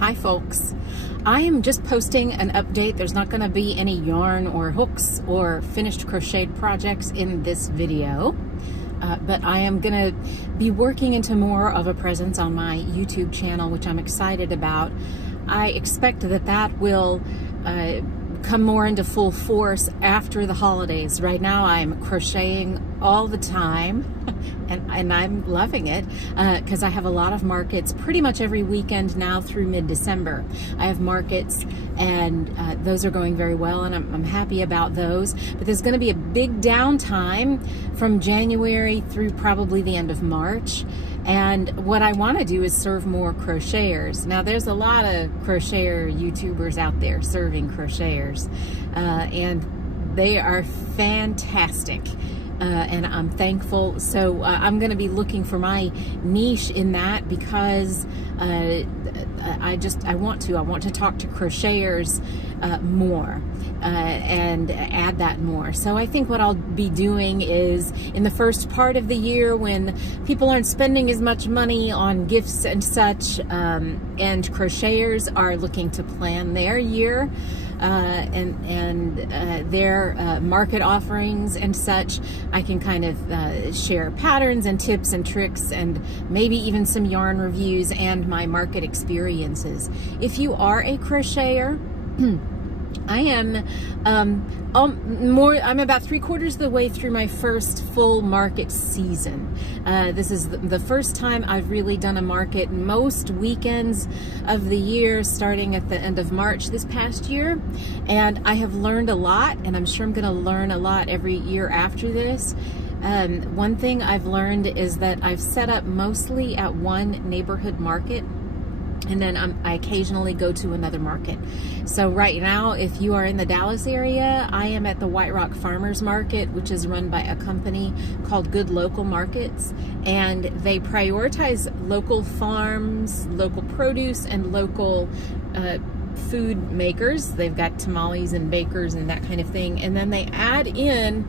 Hi folks, I am just posting an update. There's not going to be any yarn or hooks or finished crocheted projects in this video, but I am going to be working into more of a presence on my YouTube channel, which I'm excited about. I expect that that will come more into full force after the holidays. Right now I'm crocheting all the time and I'm loving it because I have a lot of markets pretty much every weekend now through mid-December. I have markets and those are going very well, and I'm happy about those, but there's going to be a big downtime from January through probably the end of March. And what I want to do is serve more crocheters. Now there's a lot of crocheter YouTubers out there serving crocheters, and they are fantastic. And I'm thankful. So I'm going to be looking for my niche in that because I want to talk to crocheters more and add that more. So I think what I'll be doing is in the first part of the year when people aren't spending as much money on gifts and such, and crocheters are looking to plan their year and their market offerings and such, I can kind of share patterns and tips and tricks and maybe even some yarn reviews and my market experiences. If you are a crocheter, I am I'm about 3/4 of the way through my first full market season. This is the first time I've really done a market most weekends of the year, starting at the end of March this past year. And I have learned a lot, and I'm sure I'm going to learn a lot every year after this. One thing I've learned is that I've set up mostly at one neighborhood market, and then I occasionally go to another market. So right now, if you are in the Dallas area, I am at the White Rock Farmers Market, which is run by a company called Good Local Markets, and they prioritize local farms, local produce, and local food makers. They've got tamales and bakers and that kind of thing, and then they add in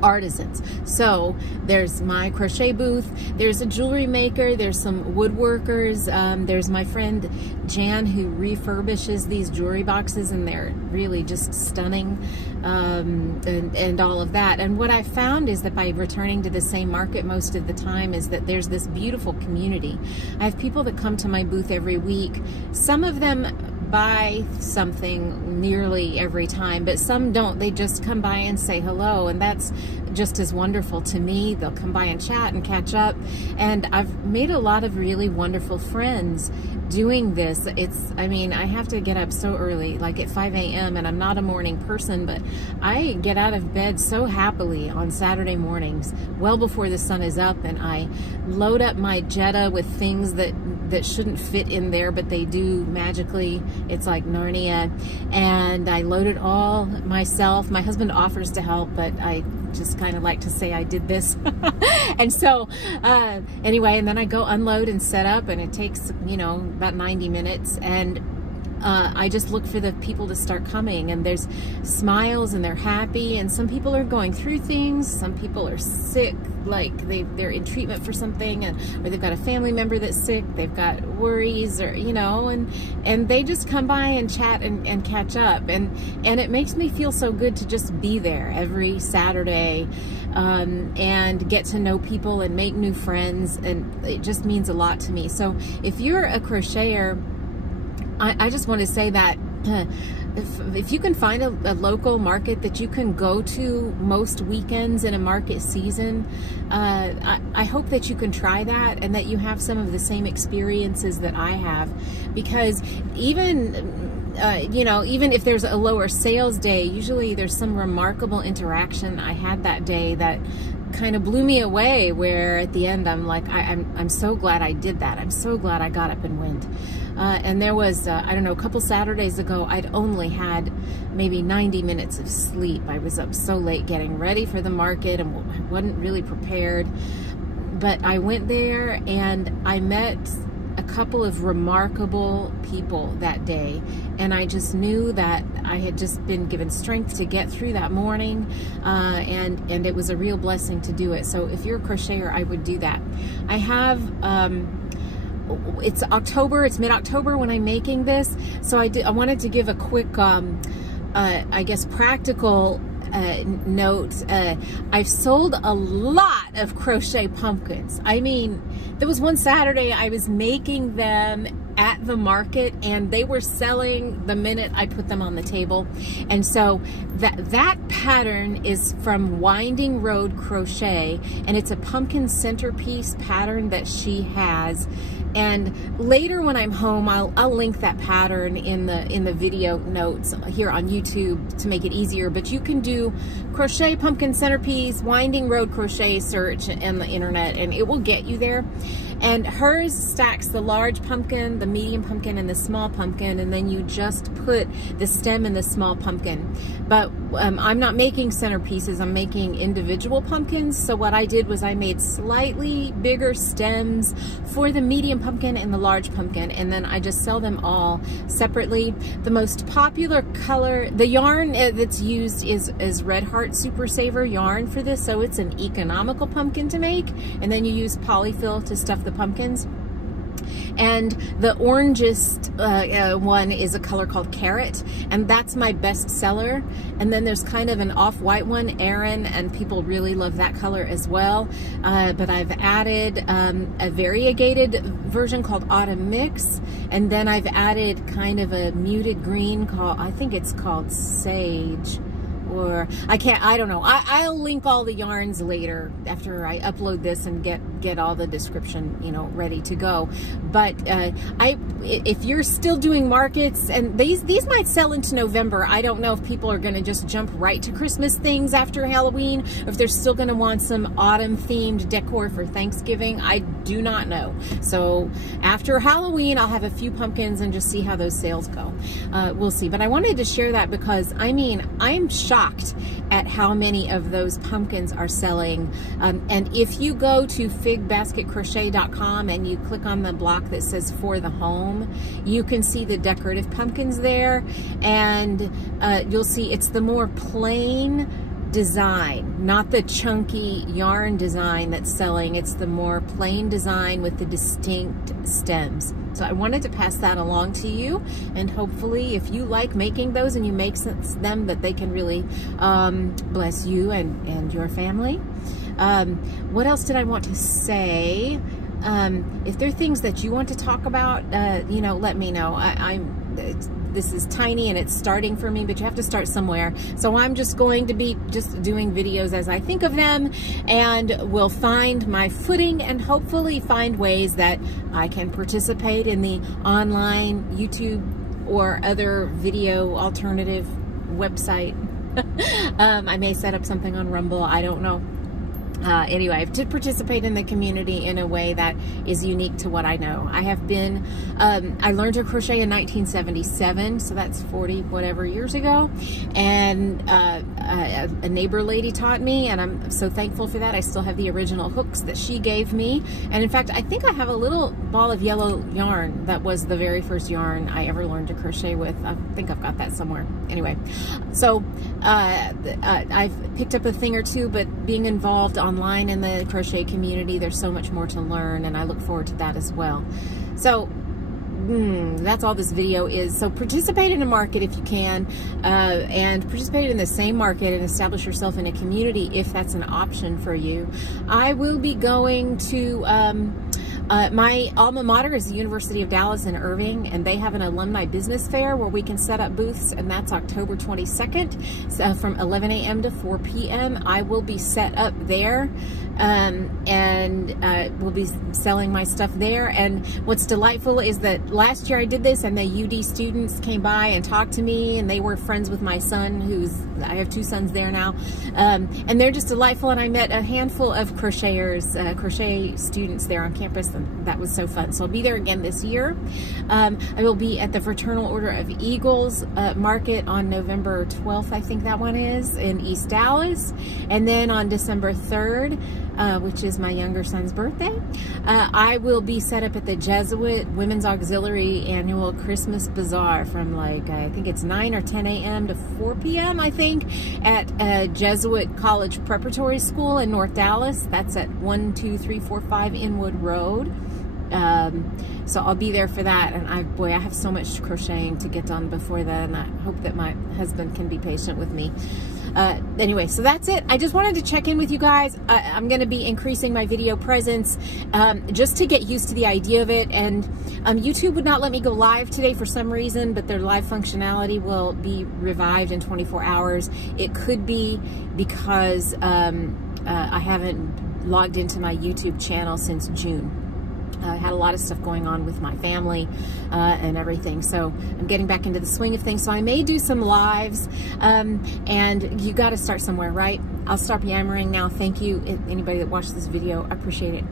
artisans. So there's my crochet booth, there's a jewelry maker, there's some woodworkers, there's my friend Jan who refurbishes these jewelry boxes, and they're really just stunning, and all of that. And what I found is that by returning to the same market most of the time is that there's this beautiful community. I have people that come to my booth every week. Some of them buy something nearly every time, but some don't. They just come by and say hello, and that's just as wonderful to me. They'll come by and chat and catch up, and I've made a lot of really wonderful friends doing this. I mean, I have to get up so early, like at 5 a.m., and I'm not a morning person, but I get out of bed so happily on Saturday mornings, well before the sun is up, and I load up my Jetta with things that shouldn't fit in there, but they do magically. It's like Narnia, and I load it all myself. My husband offers to help, but I just kind of like to say I did this. And so anyway, and then I go unload and set up, and it takes, you know, about 90 minutes, and I just look for the people to start coming, and there's smiles and they're happy, and some people are going through things, some people are sick, like they're in treatment for something, or they've got a family member that's sick, they've got worries, or you know, and they just come by and chat and catch up, and it makes me feel so good to just be there every Saturday, and get to know people and make new friends, and it just means a lot to me. So if you're a crocheter, I just want to say that if you can find a local market that you can go to most weekends in a market season, I hope that you can try that, and that you have some of the same experiences that I have, because even you know, even if there's a lower sales day, usually there's some remarkable interaction I had that day that kind of blew me away, where at the end I'm like, I'm so glad I did that. I'm so glad I got up and went. And there was, I don't know, a couple Saturdays ago, I'd only had maybe 90 minutes of sleep. I was up so late getting ready for the market, and I wasn't really prepared. But I went there, and I met a couple of remarkable people that day, and I just knew that I had just been given strength to get through that morning, and it was a real blessing to do it. So if you're a crocheter, I would do that. I have it's October, it's mid-October when I'm making this, so I wanted to give a quick, I guess, practical note. I've sold a lot of crochet pumpkins. I mean, there was one Saturday I was making them at the market and they were selling the minute I put them on the table. And so that pattern is from Winding Road Crochet, and it's a pumpkin centerpiece pattern that she has. And later when I'm home, I'll link that pattern in the video notes here on YouTube to make it easier. But you can do crochet pumpkin centerpiece, Winding Road Crochet search in the internet, and it will get you there. And hers stacks the large pumpkin, the medium pumpkin, and the small pumpkin, and then you just put the stem in the small pumpkin. But I'm not making centerpieces, I'm making individual pumpkins. So what I did was I made slightly bigger stems for the medium pumpkin and the large pumpkin, and then I just sell them all separately. The most popular color, the yarn that's used is Red Heart Super Saver yarn for this, so it's an economical pumpkin to make, and then you use polyfill to stuff the pumpkins. And the orangest one is a color called Carrot, and that's my best seller. And then there's kind of an off-white one, Aran, and people really love that color as well. But I've added a variegated version called Autumn Mix, and then I've added kind of a muted green called, I think it's called Sage. Or I don't know. I'll link all the yarns later after I upload this and get all the description, you know, ready to go. But if you're still doing markets, and these might sell into November, I don't know if people are going to just jump right to Christmas things after Halloween, or if they're still going to want some autumn themed decor for Thanksgiving. I do not know. So after Halloween, I'll have a few pumpkins and just see how those sales go. We'll see. But I wanted to share that because, I mean, I'm shocked at how many of those pumpkins are selling. And if you go to figbasketcrochet.com and you click on the block that says for the home, you can see the decorative pumpkins there, and you'll see it's the more plain design, not the chunky yarn design that's selling. It's the more plain design with the distinct stems. So I wanted to pass that along to you, and hopefully if you like making those and you make them, that they can really bless you and your family. What else did I want to say? If there are things that you want to talk about, you know, let me know. This is tiny and it's starting for me, but you have to start somewhere. So I'm just going to be just doing videos as I think of them, and will find my footing and hopefully find ways that I can participate in the online YouTube or other video alternative website. I may set up something on Rumble, I don't know. Anyway, to participate in the community in a way that is unique to what I know. I have been, I learned to crochet in 1977, so that's 40 whatever years ago, and a neighbor lady taught me, and I'm so thankful for that. I still have the original hooks that she gave me, and in fact, I think I have a little ball of yellow yarn that was the very first yarn I ever learned to crochet with. I think I've got that somewhere. Anyway, so I've picked up a thing or two, but being involved online in the crochet community, there's so much more to learn, and I look forward to that as well. So that's all this video is. So participate in a market if you can, and participate in the same market and establish yourself in a community if that's an option for you. I will be going to my alma mater is the University of Dallas in Irving, and they have an alumni business fair where we can set up booths, and that's October 22nd, so from 11 a.m. to 4 p.m. I will be set up there, and we'll be selling my stuff there. And what's delightful is that last year I did this, and the UD students came by and talked to me, and they were friends with my son, I have 2 sons there now, and they're just delightful, and I met a handful of crocheters, crochet students there on campus, and that was so fun. So I'll be there again this year. I will be at the Fraternal Order of Eagles market on November 12th, I think that one is, in East Dallas. And then on December 3rd, which is my younger son's birthday, I will be set up at the Jesuit Women's Auxiliary annual Christmas Bazaar from like, I think it's 9 or 10 a.m. to 4 p.m. I think, at Jesuit College Preparatory School in North Dallas. That's at 12345 Inwood Road. So I'll be there for that. And I have so much crocheting to get done before then. I hope that my husband can be patient with me. Anyway, so that's it. I just wanted to check in with you guys. I'm going to be increasing my video presence just to get used to the idea of it. And YouTube would not let me go live today for some reason, but their live functionality will be revived in 24 hours. It could be because I haven't logged into my YouTube channel since June. I had a lot of stuff going on with my family and everything, so I'm getting back into the swing of things. So I may do some lives, and you got to start somewhere, right? I'll stop yammering now. Thank you, anybody that watched this video. I appreciate it.